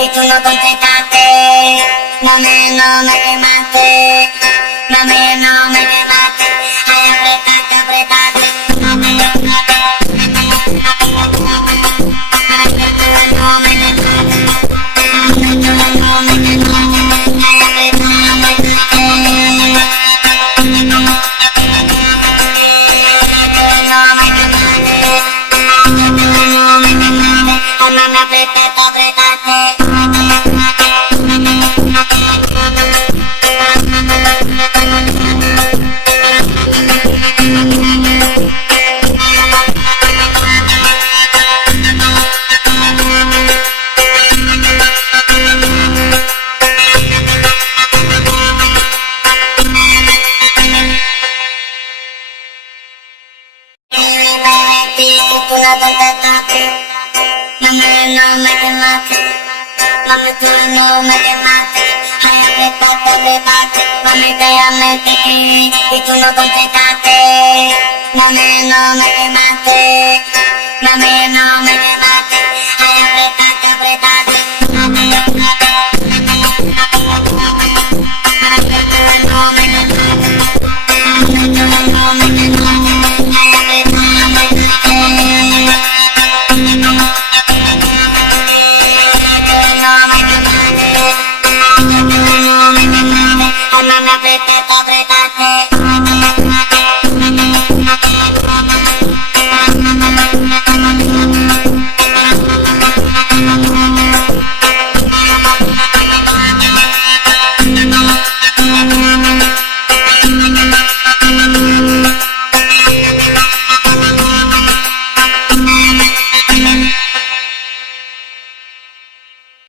Y tú no contestaste, mami, no me quemaste, mami, no me quemaste, ay, apretaste, apretaste, no me quemaste, no me quemaste, no me quemaste, ay, y tú no contestaste, mami, no me quemaste, mami, no me quemaste.